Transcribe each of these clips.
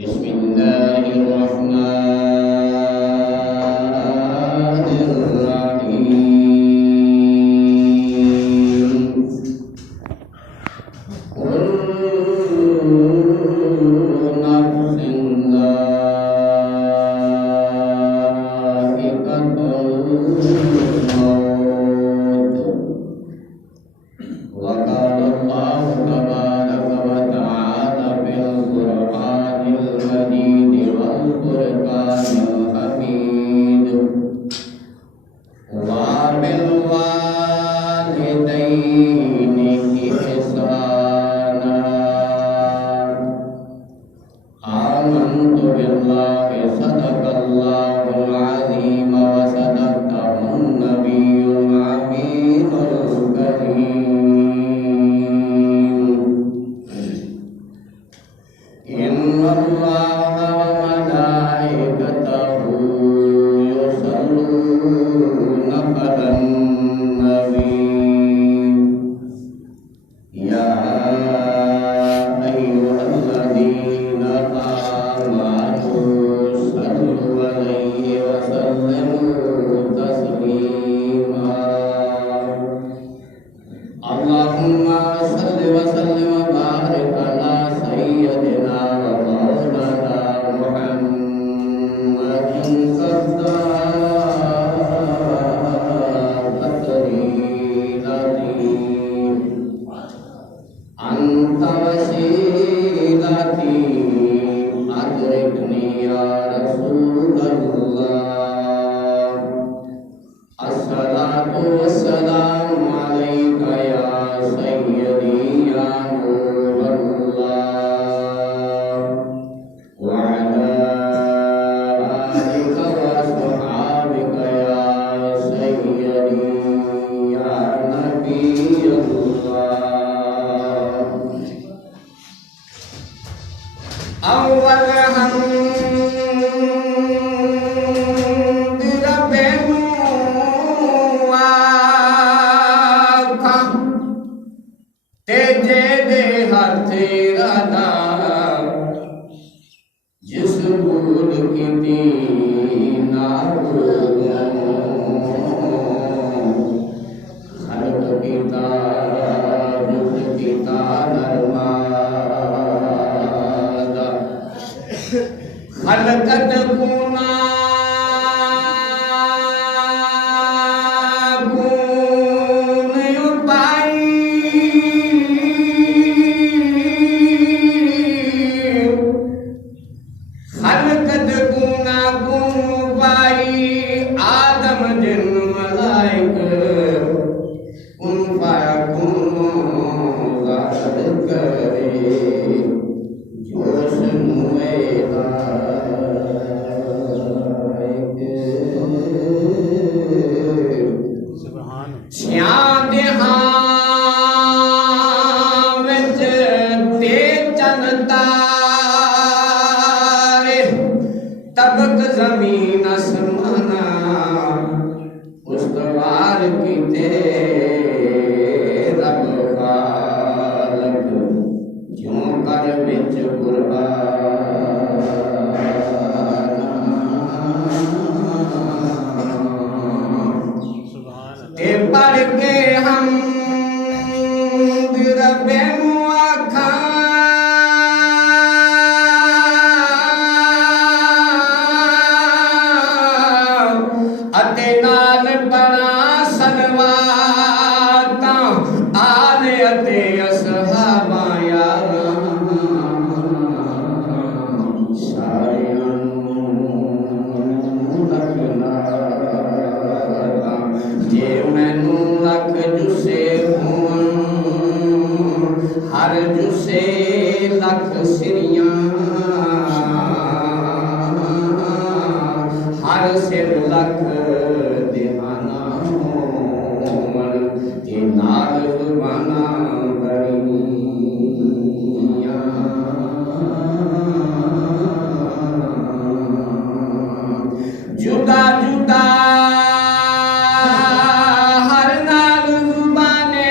بسم الله الرحمن الرحيم كل نفس ذائقة الموت وقال الله تبارك وتعالى في القرآن المجيد والفرقان الحميد وبالوالدين إحسانا آمنت بالله صدق الله العظيم وصدقه النبي الأمين الكريم إن الله وملائكته يصلون على النبي يا أيها الذين آمنوا صلوا عليه وسلموا تسليما اللهم صل وسلم وبارك على سيدنا ومولانا محمد أنت وسيلتي أدركني يا رسول الله الصلاة والسلام عليك يا سيدي يا نور الله وعلى آلك وأصحابك يا سيدي يا نبي الله أول حمد ربنا واقع تجھے دے ہاتھ رادا جس بھول کی دینا خلق کیتا رخ کیتا نرمادا خلقت گنا گون پائی خلقت گنا گون پائی آدم جن ملائک ان پایا گون ظاہر کرے جوش مویدہ سیاں دہاں وچ تے چن تارے طبق زمین اسمانا استوار کیتے رب خالق کیوں کر وچ تے پڑھ کے ہم رب نو آکھاں اتے نال پڑھاں صلواتاں آل اتے اصحاباں یاراں ساریاں نوں رکھنا جے مینوں لکھ جسے ہون ہر جسے لکھ سریاں ہر سر لکھ دیوانا ہون تے نال زباناں بڑیاں جدا جدا ہر نال زبانے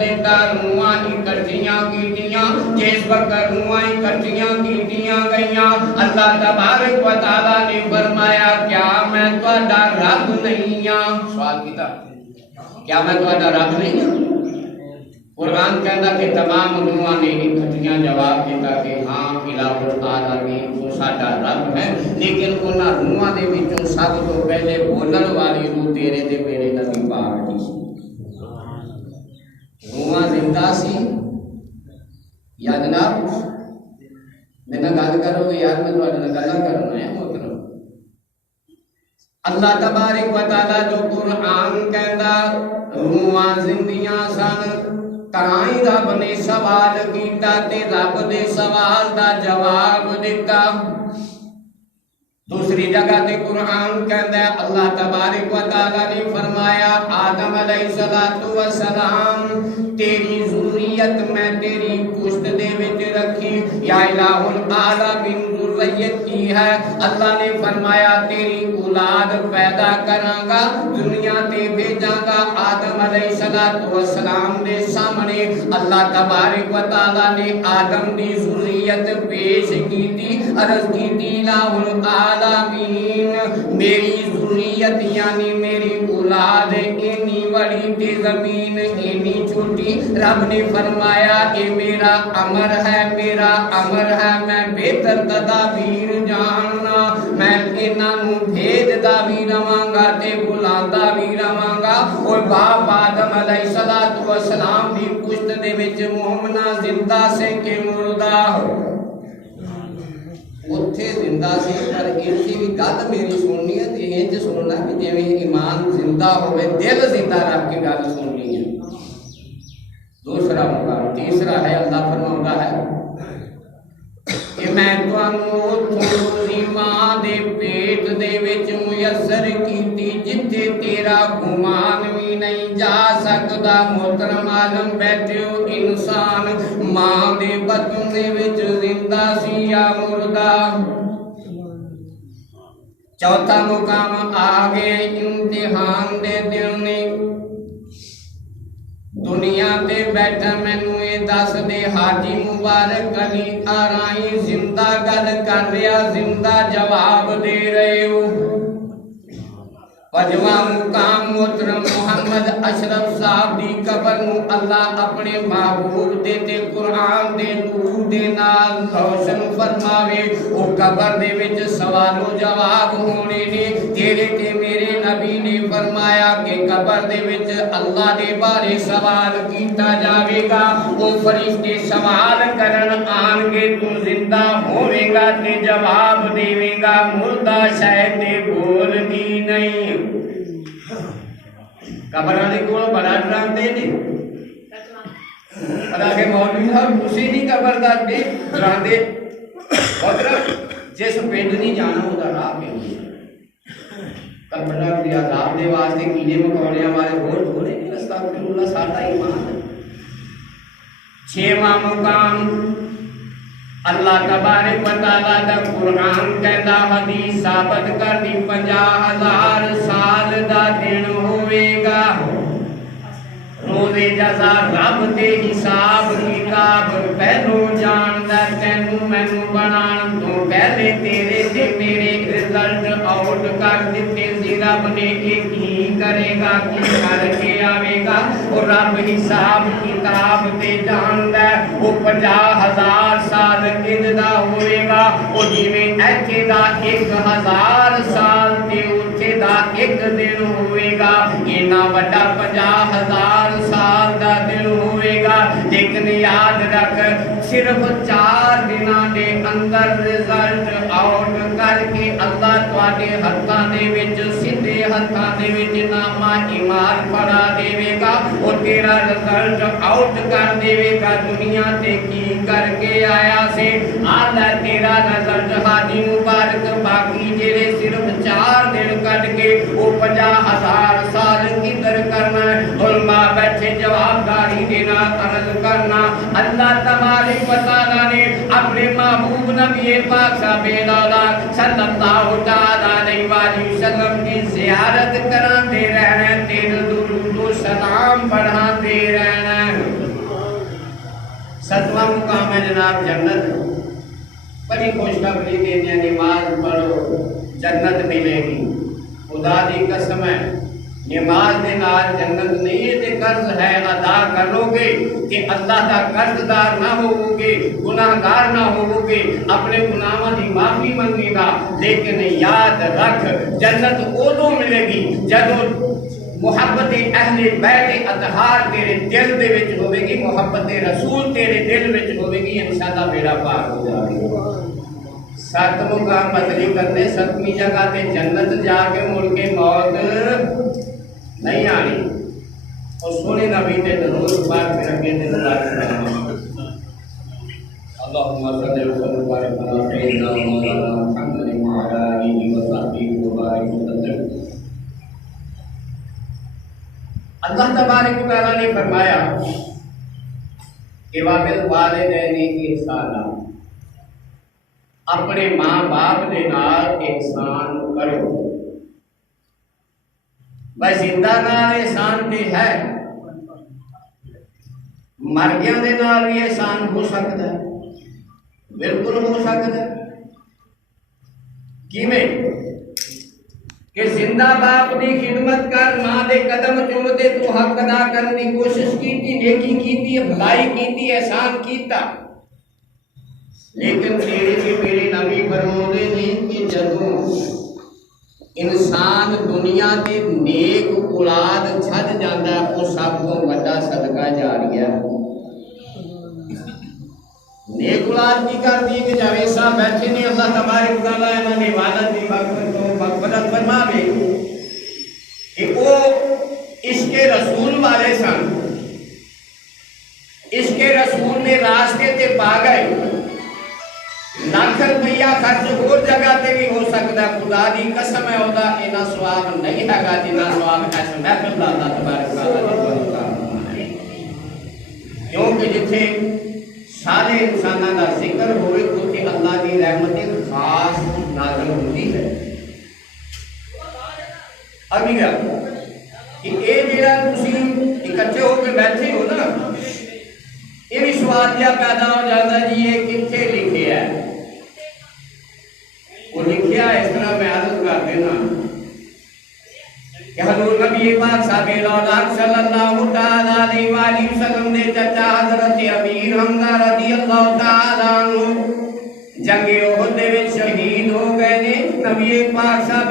دیتا روحاں اکٹھیاں کیتیاں جس وقت روحاں اکٹھیاں کیتیاں گئیاں اللہ تبارک و تعالی نے فرمایا کیا میں تہاڈا رب نہیں ہاں سوال کیتا کیا میں تہاڈا رب نہیں ہاں قرآن کہتا کہ تمام روحاں نے اکٹھیاں جواب دیتا کہ ہاں الہ العالمین تو ساڈا رب ہے لیکن انہاں روحاں دے وچوں سب تو پہلے بولن والی روح تیرے تے میرے نبی پاک دی سی روحاں زندہ سی یا جناب میں نہ گل کرو گے یار میں تہاڈے نال گلاں کرنا ہے محترم اللہ تبارک و تعالی جو قرآن کہندا روحاں زندیاں سن تائیں رب نے سوال کیتا تے رب دے سوال دا جواب دیتا دوسری جگہ تے قرآن کہندا ہے اللہ تبارک و تعالی نے فرمایا آدم علیہ السلام تیری ذریت میں تیری پشت دے وچ رکھی یا الہ العالمین ذریت کی ہے اللہ نے فرمایا تیری اولاد پیدا کراں گا دنیا تے بھیجاں گا آدم علیہ السلام دے سامنے اللہ تبارک و تعالی نے آدم دی ذریت پیش کیتی عرض کیتی الہ العالمین میری ذریت یعنی میری اولاد اتنی بڑی تے زمین اتنی چھوٹی رب نے فرمایا اے میرا امر ہے میں بہتر تدابیر جاننا میں انہاں نوں بھیجدا بھی رواں گا تے بلاندا بھی رواں گا اور باپ آدم علیہ السلام دی پشت دے وچ مومنا زندہ سے کہ مردہ اتھے زندہ سے پر ایتھے بھی گل میری سننی ہے تے انج سننا کہ جویں ایمان زندہ ہوئے دل زندہ رکھ کے گل سننی ہے دوسرا مقام تیسرا ہے اللہ فرماتا ہے کہ میں تانوں تھوڑی ماں دے پیٹ دے وچ میسر کیتی جتھے تیرا گمان بھی نہیں جا سکدا محترم عالم بیٹھے ہو انسان ماں دے بطن دے وچ زندہ سی یا مردہ چوتھا مقام آگے امتحان دے دل نے دنیا تے بیٹھا مینوں اے دس دے حاجی مبارک علی آرائی زندہ گل کر رہا زندہ جواب دے رہے ہو پنجواں مقام محترم محمد اشرف صاحب دی قبر نو اللہ اپنے محبوب دے تے قرآن دے نور دے نال روشن فرماوے او قبر دے وچ سوال و جواب ہونے نے تیرے تے میرے نبی نے فرمایا کہ قبر دے وچ اللہ دے بارے سوال کیتا جاوے گا او فرشتے سوال کرن آن گے تو زندہ ہوے گا تے جواب دے گا مردہ شاید بول دی نہیں قبر والے کو بڑا ڈراندے نے پتا کہ مولوی صاحب اسی نہیں قبر دا دے ڈراندے مطلب جس پنڈ نہیں جانا ہوتا راہ پہ قبر دے عذاب دے واسطے کیڑے مکوڑے ہمارے بہت تھوڑے نے استغفر اللہ ساڈا ایمان چھواں مقام اللہ تبارک و تعالی دا قرآن کہتا حدیث ثابت کر دی 50,000 سال دا دن ہوئے گا روزے جزا رب دے حساب کتاب پہلو جاندا تینوں مینوں بنان تو پہلے تیرے تے میرے رزلٹ آؤٹ کر دتے سی رب نے کی کرے گا کی کر کے آوے گا اور رب حساب کتاب تے جاندا وہ 50,000 سال کدا ہوئے گا وہ جویں ایتھے دا 1,000 سال تے اوتھے دا ایک دن ہوئے گا اینا بڑا 50,000 سال دا دن ہوئے گا لیکن یاد رکھ صرف 4 دنوں دے اندر رزلٹ آؤٹ کر کے اللہ تواڈے ہتھاں دے وچ سیدھے ہتھاں دے وچ نامہ ایمان پڑا دے گا او تیرا رزلٹ آؤٹ کر دے گا دنیا تے کی کر کے آیا سے آلا تیرا رزلٹ حاجی مبارک باقی جڑے صرف 4 دن کٹ کے او 50,000 سال کی ذکر کرنا ہے، علماء بیٹھے جوابداری دینا عرض کرنا۔ اللہ تبارک و تعالیٰ نے اپنے محبوب نبی پاک صاحب صلی اللہ علیہ وآلہ وسلم کی زیارت کراتے رہنا، تیرے درود و سلام پڑھاتے رہنا۔ ستواں مقام ہے جناب جنت۔ بڑی خوشخبری دیتے ہیں، نماز پڑھو جنت ملے گی۔ خدا دی قسم ہے، نماز دے نال جنت نہیں ہے تے قرض ہے ادا کرو گے کہ اللہ دا قرض دار نہ ہوو گے، گناہ گار نہ ہوو گے، اپنے گناہاں دی معافی منگے گا۔ لیکن یاد رکھ جنت ادو ملے گی جدو محبت اہل بیت اطہار تیرے دل دے وچ ہوے گی، محبت رسول تیرے دل وچ ہوے گی، انشاءاللہ بیڑا پار ہو جائے گا۔ سات مقام بدلی کرنے، ستویں جگہ تے جنت جا کے مڑ کے موت نہیں آنی۔ اور سونے نبی تے درود پاک پھر اگے تے دعا کرنا۔ اللهم صل وسلم وبارك على سيدنا مولانا محمد وعلى آله وصحبه وبارك وسلم۔ اللہ تبارک و تعالیٰ نے فرمایا کہ وَبِالْوَالِدَيْنِ احسانا، اپنے ماں باپ دے نال احسان کرو۔ بس زندہ نال احسان تے ہے، مر گیا دے نال بھی احسان ہو سکتا ہے، بالکل ہو سکتا ہے۔ کیویں کہ زندہ باپ دی خدمت کر، ماں دے قدم چومدے تو حق ادا کرنے کی کوشش کیتی، نیکی کیتی، بھلائی کیتی، احسان کیتا۔ لیکن تیرے کے میرے نبی فرماتے ہیں کہ جدوں انسان دنیا دے نیک اولاد چھڈ جاندا ہے، وہ سب تو بڑا صدقہ جاریہ ہے۔ نیک اولاد کی کر دی کہ جاوید صاحب بیٹھے نے، اللہ تبارک و تعالیٰ انہاں نے والد دی مغفرت فرماوے کہ وہ عشق رسول والے سن، عشق رسول نے راستے تے پا گئے۔ لاکھ روپیہ خرچ ہور جگہ تے بھی ہو سکتا ہے، خدا دی قسم ہے اودا اینا ثواب نہیں ہے گا جنہ ثواب اس محفل دا اللہ تبارک و تعالیٰ نے۔ کیونکہ جتھے سارے انسانوں کا ذکر ہوئے اتنے اللہ کی رحمت خاص نازل ہوتی ہے۔ ابھی گیا کہ یہ جڑا تسی اکٹھے ہو کے بیٹھے ہو نا، یہ بھی سوال یا پیدا ہو جاتا جی یہ کتنے لکھے ہے؟ وہ لکھیا اس طرح میں عرض کر دینا کہ حضور نبی پاک صاحب صلی اللہ تعالیٰ علیہ وآلہ وسلم نے چچا حضرت امیر حمزہ رضی اللہ تعالیٰ عنہ جنگ احد وچ شہید ہو گئے نے۔ نبی پاک صاحب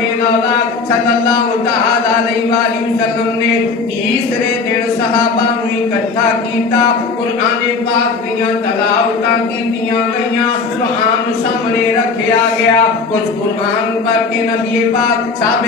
صلی اللہ تعالیٰ علیہ وآلہ وسلم نے تیسرے دن صحابہ نو اکٹھا کیتا، قرآن پاک دیاں تلاوتاں کیتیاں گئیاں، قرآن سامنے رکھیا گیا، کچھ قرآن پڑھ کے نبی پاک صاحب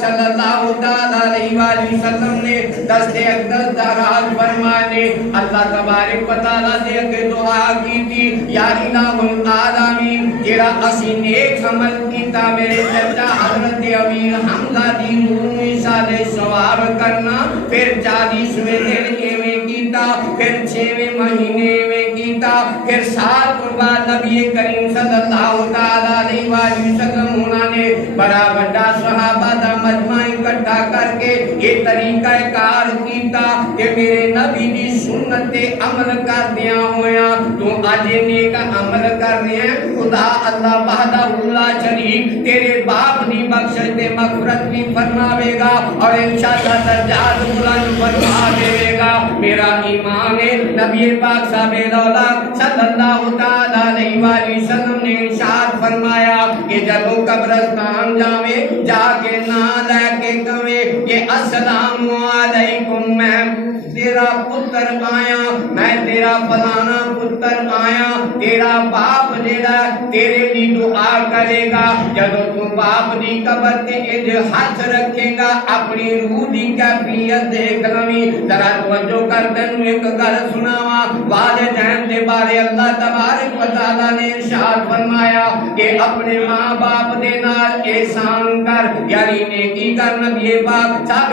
صلی اللہ تعالیٰ علیہ وآلہ وسلم نے دست اقدس دراز فرمانے، اللہ تبارک و تعالیٰ سے اگے دعا کی تھی، یا الہ العالمین جڑا اسی نیک عمل کیتا میرے چچا حضرت امیر حمزہ دی روح اشارے ثواب کرنا، پھر 40ویں دن ایویں کیتا، پھر 6ویں مہینے میں کیتا، پھر سال بعد نبی کریم صلی اللہ تعالیٰ علیہ وآلہ وسلم انہوں نے بڑا بڑا صحابہ دا مجمع اکٹھا کر کے یہ طریقہ کار کیتا کہ میرے نبی دی سنت تے عمل کر دیا ہویا تو آج نیک عمل کرنے ہیں، خدا اللہ وحدہ لا شریک تیرے باپ دی بخشش تے مغفرت بھی فرماوے گا اور انشاءاللہ درجات بلند فرما دے گا۔ میرا ایمان ہے نبی پاک صاحب صلی اللہ تعالیٰ علیہ وآلہ وسلم نے ارشاد فرمایا کہ جب وہ قبرستان جاوے جا کے نہ لے کے کہے کہ السلام علیکم، میں تیرا پتر آیا، میں تیرا فلانا پتر آیا، تیرا باپ جیڑا تیرے لی دعا کرے گا جدو تو باپ دی قبر تے انج ہاتھ رکھے گا اپنی روح دی کیفیت دیکھ لویں ذرا توجہ کر تینوں ایک گل سناواں والدین دے بارے اللہ تبارک و تعالی نے ارشاد فرمایا کہ اپنے ماں باپ دے نال احسان کر یعنی نیکی کر نبی پاک صاحب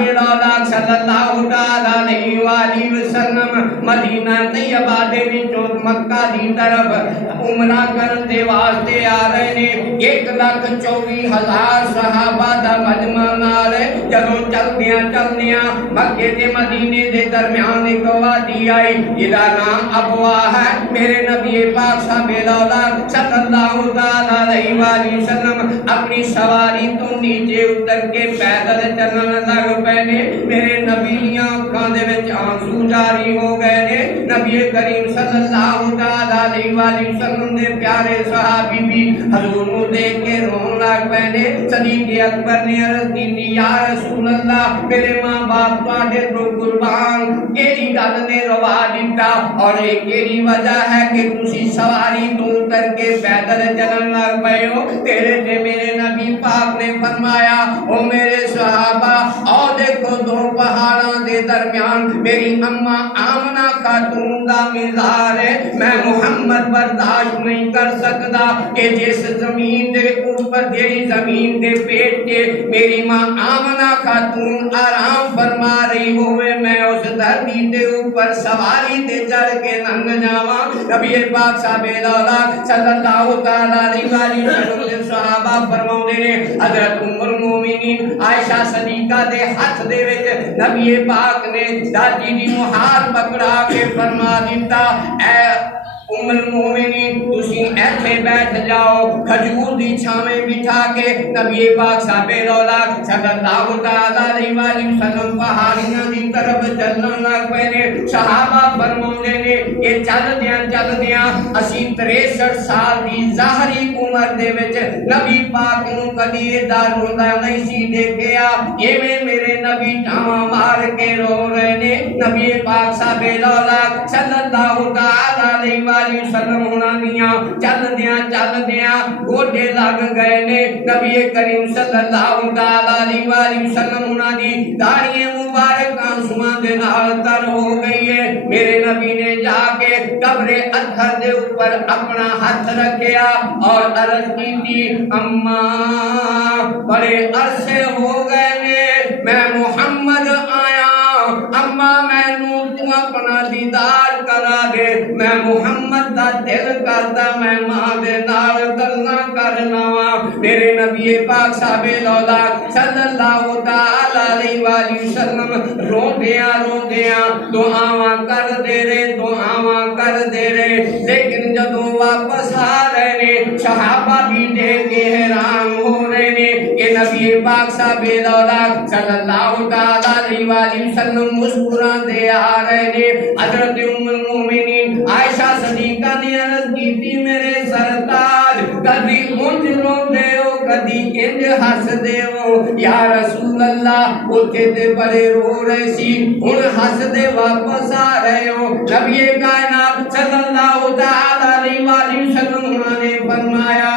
صلی اللہ تعالی علیہ وآلہ وسلم مدینہ طیبہ دے وچوں مکہ دی طرف عمرہ کرن دے واسطے آ رہے نے 1,24,000 صحابہ دا مجمع نال جدوں چلدیاں مکے تے مدینے دے درمیان ایک وادی آئی جدا نام ابواہ ہے میرے نبی پاک صاحب صلی اللہ تعالی علیہ وآلہ وسلم اپنی سواری تو نیچے اتر کے پیدل چلن لگ پے نے میرے نبی دیاں اکھاں دے وچ آنسو جاری ہو گئے نے نبی کریم صلی اللہ تعالی علیہ وآلہ وسلم دے پیارے صحابی بھی حضور نو دیکھ کے رون لگ پے نے صدیق اکبر نے عرض کی یا رسول اللہ میرے ماں باپ تواڈے تو قربان کیڑی گل نے روا دتا اور یہ کیڑی وجہ ہے کہ تسی سواری تو اتر کے پیدل چلن لگ پے ہو تیرے تے میرے نبی پاک نے فرمایا او میرے صحابہ او دیکھو دو پہاڑاں دے درمیان میری اماں آمنہ خاتون دا مزار ہے میں محمد برداشت نہیں کر سکتا کہ جس زمین دے اوپر جیڑی زمین دے پیٹ کے میری ماں آمنہ خاتون آرام فرما رہی ہوئے میں اس دھرتی دے اوپر سواری دے چڑھ کے لنگ جاواں نبی پاک صاحب صلی اللہ تعالی علیہ وآلہ وسلم دے صحابہ فرماؤندے نے حضرت ام المومنین عائشہ صدیقہ دے ہاتھ دے وچ نبی پاک نے داجی دی مہار پکڑا کے فرما دیتا اے ام المومنین تسی ایتھے بیٹھ جاؤ کھجور دی چھاویں بٹھا کے نبی پاک صاحب صلی اللہ تعالی علیہ وآلہ وسلم پہاڑیاں دی طرف چلن لگ پے نے صحابہ فرماندے نے کہ چل دیاں اسی 63 سال دی ظاہری عمر دے وچ نبی پاک نو کدی ایڈا روندا نہیں سی دیکھیا ایویں میرے نبی ٹھاواں مار کے رو رہے نے نبی پاک صاحب صلی اللہ تعالی علیہ وآلہ وسلم ہونا دیاں چل دیاں گوڈے لگ گئے نے نبی کریم صلی اللہ تعالی علیہ وآلہ وسلم ہونا دی داڑھی مبارک آنسواں دے نال تر ہو گئی ہے میرے نبی نے جا کے قبر اطہر دے اوپر اپنا ہاتھ رکھیا اور عرض کی تھی اماں بڑے عرصے ہو گئے نے میں محمد آیا اماں میں نو تو اپنا دیدار کرا دے میں محمد دا دل کردا میں ماں دے نال گلاں کرنا وا میرے نبی پاک صاحب صلی اللہ تعالی علیہ وآلہ وسلم روندیاں دعاواں کر دے رہے لیکن جدوں واپس آ رہے نے صحابہ بھی دیکھ کے حیران ہو رہے نے کہ نبی پاک صاحب صلی اللہ تعالی علیہ وآلہ وسلم مسکراندے آ رہے نے حضرت ام المومنین عائشہ صدیقہ نے عرض کی تھی میرے سرتاج کدی انج روندے ہو کدی انج ہسدے ہو یا رسول اللہ اوتھے تے بڑے رو رہے سی ہن ہسدے واپس آ رہے ہو نبی کائنات صلی اللہ تعالی علیہ وآلہ وسلم نے فرمایا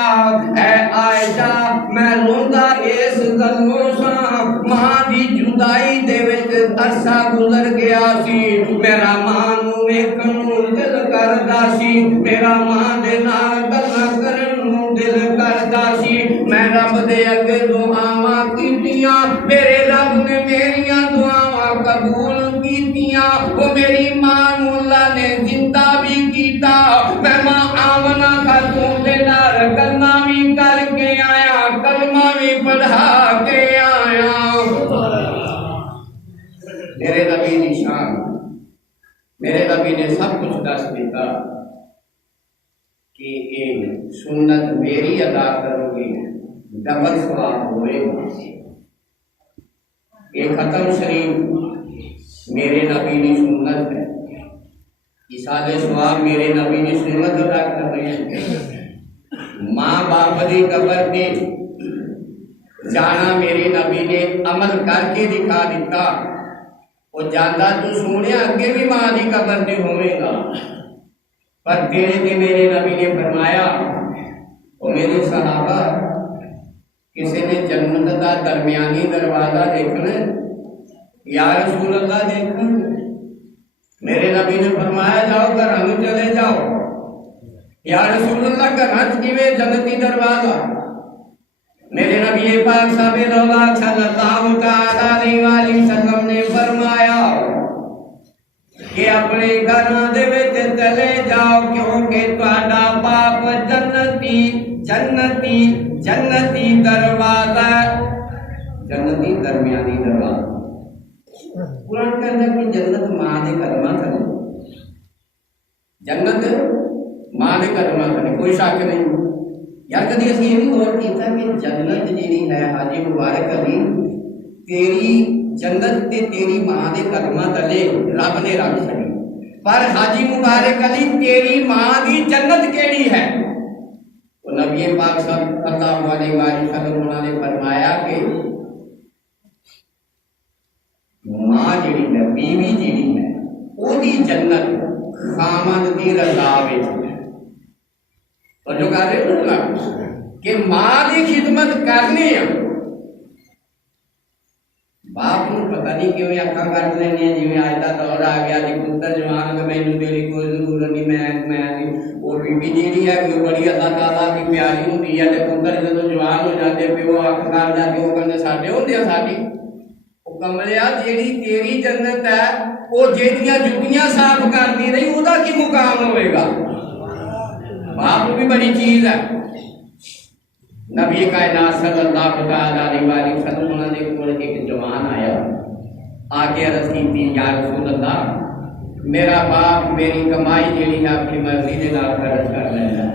اے عائشہ میں روندا اس گلوں ساں ماں دی جدائی دے وچ عرصہ گزر گیا سی میرا ماں نو ویکھن نو دل کردا سی میرا ماں دے نال گلاں کرن نو دل کردا سی میں رب دے اگے دعاواں کیتیاں میرے رب نے میریاں دعاواں قبول کیتیاں او میری ماں نو اللہ نے زندہ بھی کیتا میں ماں آمنہ خاتون دے نال گلاں بھی کر کے آیا کلمہ بھی پڑھا کے آیا میرے نبی کی شان میرے نبی نے سب کچھ دس دیتا کہ یہ سنت میری ادا کرو گی ڈبل ثواب ہوئے گا یہ ختم شریف میرے نبی کی سنت ہے ایصال ثواب میرے نبی کی سنت ادا کر رہے ہیں ماں باپ کی قبر پہ جانا میرے نبی نے عمل کر کے دکھا دیتا وہ جانا تو سونے اگے بھی ماں کی قبر تے ہوئے گا پر تیرے تے میرے نبی نے فرمایا اور میرے صحابہ کسی نے جنت کا درمیانی دروازہ دیکھنا یا رسول اللہ دیکھنا؟ میرے نبی نے فرمایا جاؤ گھر میں چلے جاؤ، یا رسول اللہ گھر کیویں جنتی دروازہ؟ میرے نبی پاک صاحب صلی اللہ تعالی علیہ وآلہ وسلم نے فرمایا کہ اپنے گھراں دے وچ چلے جاؤ، کیونکہ تہاڈا باپ جنتی جنتی جنتی دروازہ، جنتی درمیانی دروازہ۔ قرآن کہتا ہے کہ جنت ماں دے قدماں تھلے، جنت ماں دے قدماں تھلے، کوئی شک نہیں۔ یار کدی اسی یہ بھی غور کیتا کہ جنت جیڑی ہے حاجی مبارک علی تیری جنت تے تیری ماں دے قدماں تلے رب نے رکھ چھڑی، پر حاجی مبارک علی تیری ماں دی جنت کیڑی ہے؟ تو نبی پاک صلی اللہ علیہ وسلم نے فرمایا کہ ماں جیڑی ہے، بیوی جیڑی ہے، او دی جنت خامد دی رضا وچ ہے۔ اور جو کہہ رہے ہیں نا کہ ماں دی خدمت کرنی ہے، باپ کو پتہ نہیں کیوں اکھاں کٹ لینی ہے، جویں آج دا دور آ گیا جی پتر جوان کہ مینوں تیری کوئی ضرورت نہیں، میں اور بیوی جیڑی ہے وہ بڑی اللہ تعالیٰ کی پیاری ہوندی ہے، تے پتر جدوں جوان ہو جاتے پیو اکھ کردا کہ وہ کہندے ساڈے ہوندے آ ساڈی۔ او کملیا جیڑی تیری جنت ہے وہ جیڑیاں جُتیاں صاف کردی رہی او دا کی مقام ہوئے گا؟ باپ بھی بڑی چیز ہے۔ نبی کائنات صلی اللہ علیہ وآلہ وسلم انہوں نے کول ایک جوان آیا، آگے عرض کی یا رسول اللہ میرا باپ میری کمائی جیڑی ہے اپنی مرضی دے نال خرچ کر لینا۔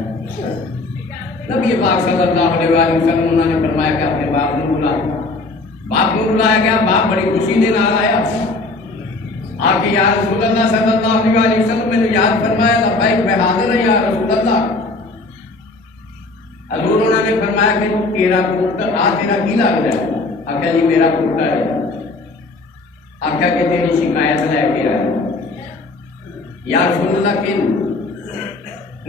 نبی پاک صلی اللہ علیہ وآلہ وسلم انہوں نے فرمایا کہ اپنے باپ کو بلا، باپ کو بلایا گیا، باپ بڑی خوشی دے نال آیا، آگے یا رسول اللہ صلی اللہ علیہ وسلم میں یاد فرمایا لبیک میں حاضر ہے یا رسول اللہ۔ حضور انہوں نے فرمایا کہ تیرا پتر تیرا کی لگ جائے؟ آخیا جی میرا پتر ہے۔ آخیا کہ تیری شکایت لے کے آئے۔ یا رسول اللہ کن؟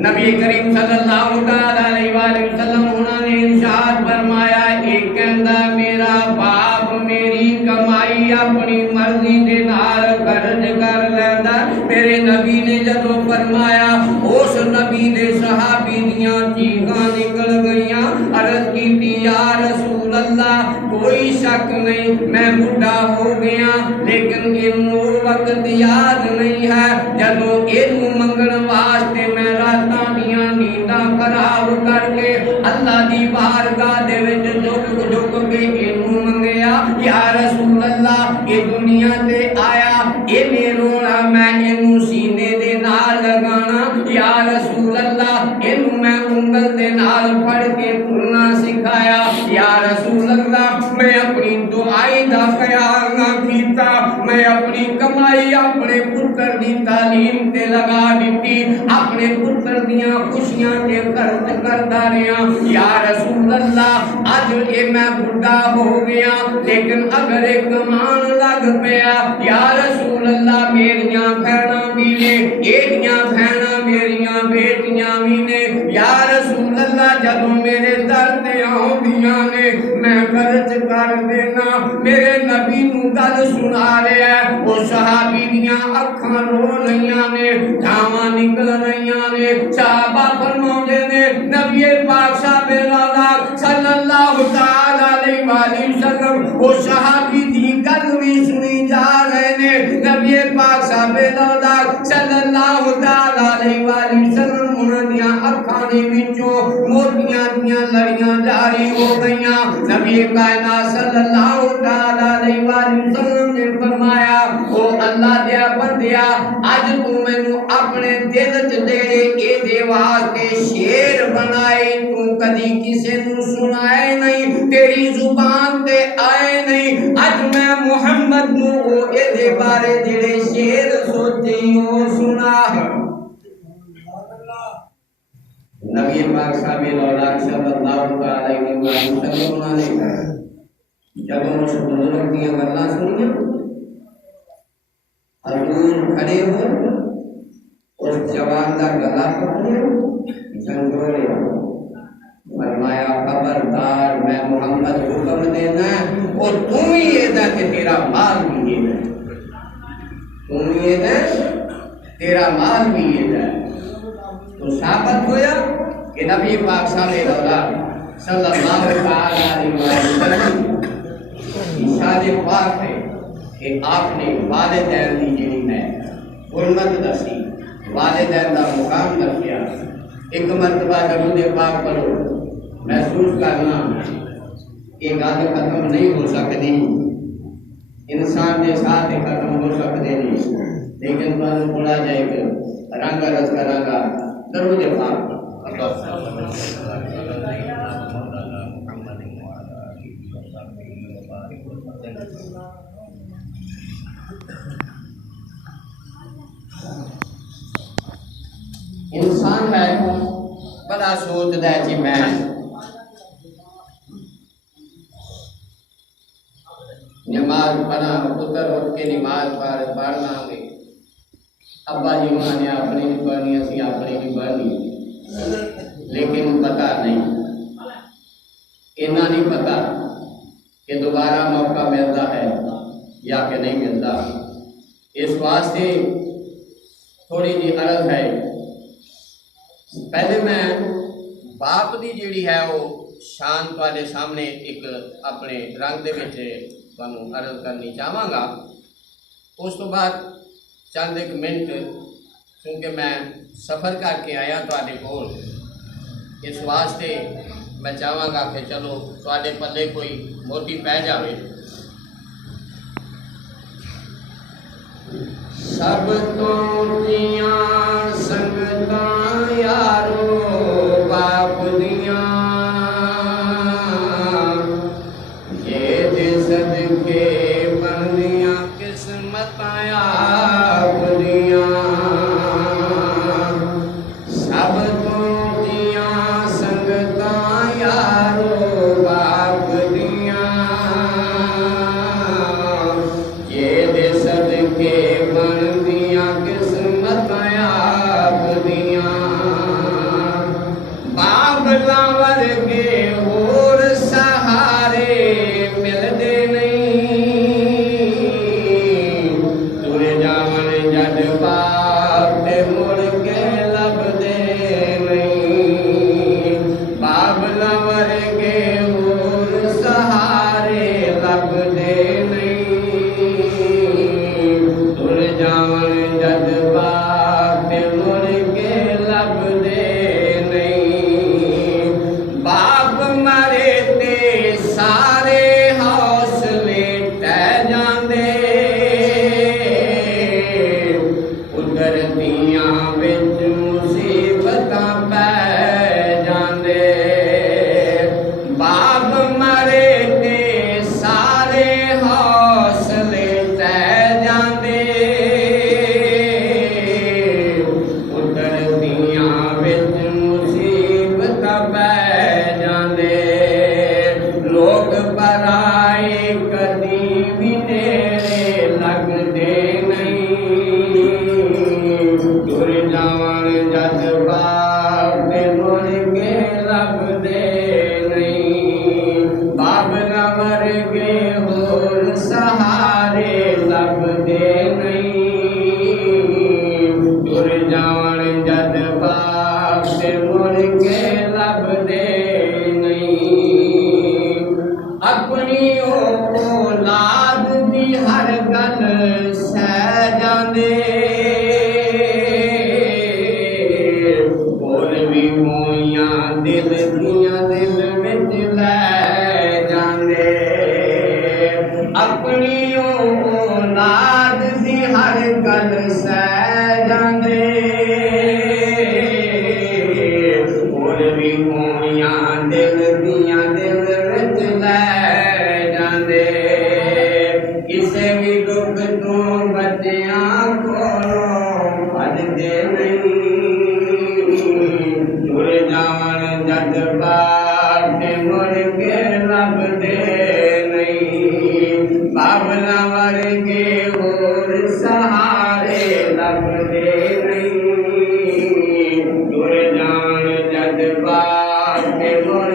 نبی کریم صلی اللہ علیہ وآلہ وسلم انہوں نے ارشاد فرمایا ایک کہندا میرا باپ میری کمائی اپنی مرضی دے نال خرچ کر لیندا۔ میرے نبی نے جدوں فرمایا اس نبی دے صحابی دیاں چیخاں نکل گئیاں، عرض کیتی یا رسول اللہ کوئی شک نہیں میں بڈھا ہو گیا لیکن اینوں وقت یاد نہیں ہے جدوں اینوں منگن واسطے میں راتاں دیاں نینداں خراب کر کے اللہ دی بارگاہ دے وچ جھک کے اینوں منگیا یا رسول اللہ اے دنیا تے آیا اینے رونا میں اینوں سینے دے نال لگانا، یا رسول اللہ اینوں میں انگل دے نال پھڑ کے ترنا سکھایا، یا رسول اللہ میں اپنی دعائی دا خیال نہ کیتا، میں اپنی کمائی اپنے پتر دی تعلیم تے لگا دیتی، اپنے پتر دیاں خوشیاں تے خرچ کردا رہیا۔ یا رسول اللہ اج اے میں بڈھا ہو گیا لیکن اگر ایک کمان لگ پیا، یا رسول اللہ میریاں بہناں بھی نے، ایڈیاں بہناں میریاں بیٹیاں بھی نے، یا رسول اللہ جدوں میرے در تے آؤندیاں نے میں خرچ کر دینا۔ میرے نبی نو گل سنا رہا ہے، وہ صحابی دیاں اکھاں رو رہیاں نے، جھاواں نکل رہیاں نے، صحابہ فرماؤندے نے نبی پاک صاحب صلی اللہ تعالی علیہ وآلہ وسلم وہ صحابی دی گل بھی سنی جا رہے نے، نبی پاک صاحب صلی اللہ تعالی علیہ وآلہ وسلم انہاں دیاں اکھاں دے وچوں موتیاں دیاں لڑیاں جاری ہو گئیاں۔ نبی کائنات صلی اللہ تعالی علیہ وآلہ وسلم نے فرمایا او اللہ دیا بندیا اج تو مینوں اپنے دل وچ اے دے واسطے شعر بنائے تو کدی کسے نوں سنائے نہیں، تیری زبان تے آئے نہیں، اج میں محمد نوں او اے دے بارے جڑے شعر سوچے او سنا۔ نبی پاک صاحب صلی اللہ علیہ وسلم نے جب اس بزرگ کی گلاں سنیاں حضور کھڑے ہو اس جوان کا گلا پکڑیا جھنجھوڑیا فرمایا خبردار میں محمد حکم دینا اور تم ہی یہ دا کہ تیرا مال بھی یہ دا، تم یہ دا تیرا مال بھی یہ دا۔ تو ثابت ہویا کہ نبی پاک صلی اللہ علیہ وسلم اشارہ پاک ہے کہ آپ نے والدین دی جڑی ہے حرمت دسی، والدین دا مقام دسیا۔ ایک مرتبہ درود پاک پڑھو، محسوس کرنا یہ گل ختم نہیں ہو سکتی، انسان کے ساتھ ختم ہو سکتے نہیں، لیکن تمہیں تھوڑا جا ایک رنگ رس کرا گا درود پاک۔ انسان ہے بڑا سوچتا ہے کہ میں نماز پڑھا، پتر اٹھ کے نماز پڑھ لیں گے، ابا جی نے اپنی نہیں پڑھنی، اسی اپنی نہیں پڑھنی، لیکن پتہ نہیں، اتنا نہیں پتہ کہ دوبارہ موقع ملتا ہے یا کہ نہیں ملتا۔ اس واسطے تھوڑی جی عرض ہے، پہلے میں باپ دی جیڑی ہے وہ شان تواڈے سامنے ایک اپنے رنگ دے وچ تانوں عرض کرنی چاہواں گا۔ اس تو بعد چند ایک منٹ کیونکہ میں سفر کر کے آیا تواڈے کول، اس واسطے میں چاہواں گا کہ چلو تواڈے پلے کوئی موٹی پہ جاوے۔ سب تو دیاں سنگتاں یارو باپ دیاں، یہ دے صدقے بندیاں قسمتاں آپ دیاں۔ سب تو دیاں سنگتاں یارو باپ دیاں، یہ دے صدقے بندیاں قسمتاں آپ دیاں۔ بابلا ورگے اور سہارے ملدے نہیں، تر جاون جد باپ تے مڑ کے لبدے نہیں۔ بابلا ورگے اور سہارے لبدے نہیں، تر جاون جد باپ تے مڑ کے لبدے نہیں۔ باپ مرے تے سارے حوصلے ٹہ جاندے، ادھر دیاں وچ مصیبتاں پہ جاندے۔ باپ مرے تے سارے حوصلے ٹہ جاندے، ادھر دیاں وچ مصیبتاں پہ جاندے۔ لوگ پرائے کدی بھی نیڑے لگدے نہیں، تر جاون جد باپ تے مڑ کے لبدے نہیں۔ بابلا ورگے ہور سہارے لبدے نہیں، تر جاون جد باپ تے مڑ کے لبدے نہیں۔ اپنی اولاد دی ہر گل سہ جاندے، بول بھی ہوئیاں دل دیاں دل وچ لے جاندے۔ اپنی اولاد دی ہر گل سہ جاندے، بول بھی ہوئیاں دل دیاں دل وچ لے جاندے۔ کسے بھی دکھ تو بچیاں کولوں بھجدے نہیں، تر جاون جد باپ تے مڑ کے لبدے نہیں۔ بابلا ورگے ہور سہارے لبدے نہیں، تر جاون جد باپ تے مڑ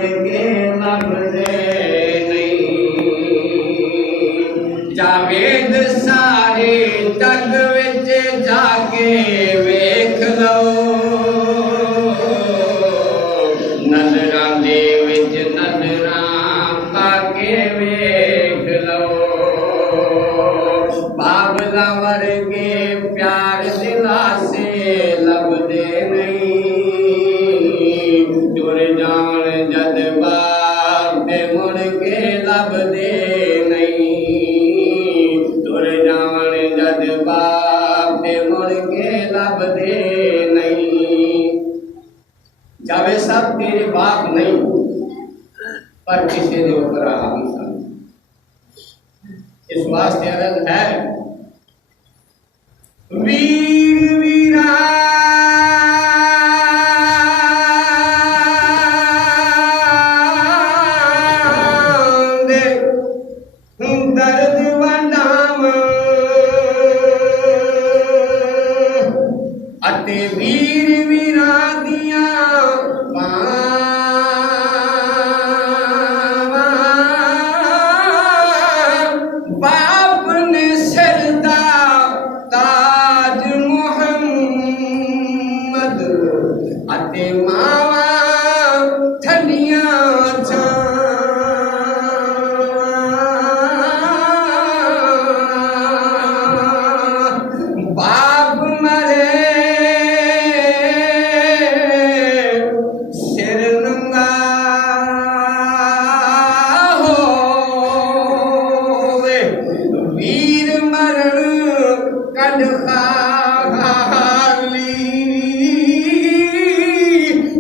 جاوے صاحب تیرے باپ نہیں پر کسی دے اوپر آہم سن اس واسطے عرض ہے ویر ویران دے درد ونام اتے ویر ویران دیاں باپ نے سردا تاج محمد اتے ماوا ٹھنڈیاں باپ مرے سر ننگا ہووے ویر مرن کڈ خالی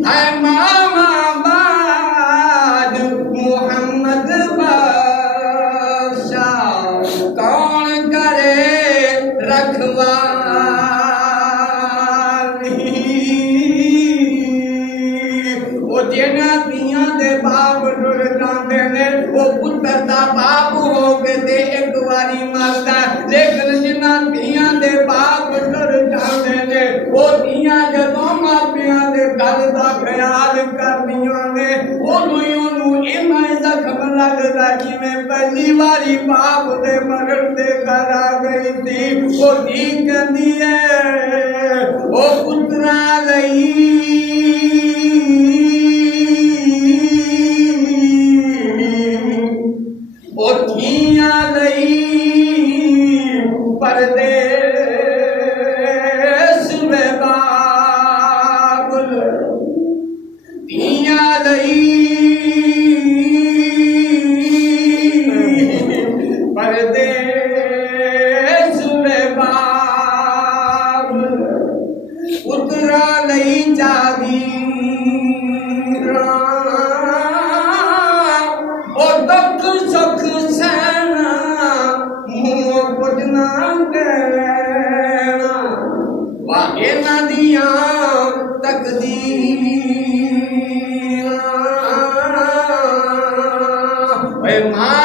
ہے ماما بعد محمد بادشاہ کون کرے رکھوالی وہ جنہاں دیاں دے باپ ڈر جاندے نے وہ پتر دا باپ ہو کے تے ایک واری مردا لیکن جنہاں دیاں دے باپ ڈر جاندے نے وہ دیاں جدوں ماپیاں دے گل دا خیال کردیاں نے انہوں ایمیں زخم لگدا جویں پہلی واری باپ دے مرن دے گھر آ گئی تھی وہ دی کہندی ہے او پترا لئی او دھیاں لئی پردیس میں بابل دھیاں لئی پردیس میں بابل اترا لئی جاگیراں او دکھ سکھ سہنا منہ کٹنا کہنا واہ انہاں دیاں تقدیراں اے ماں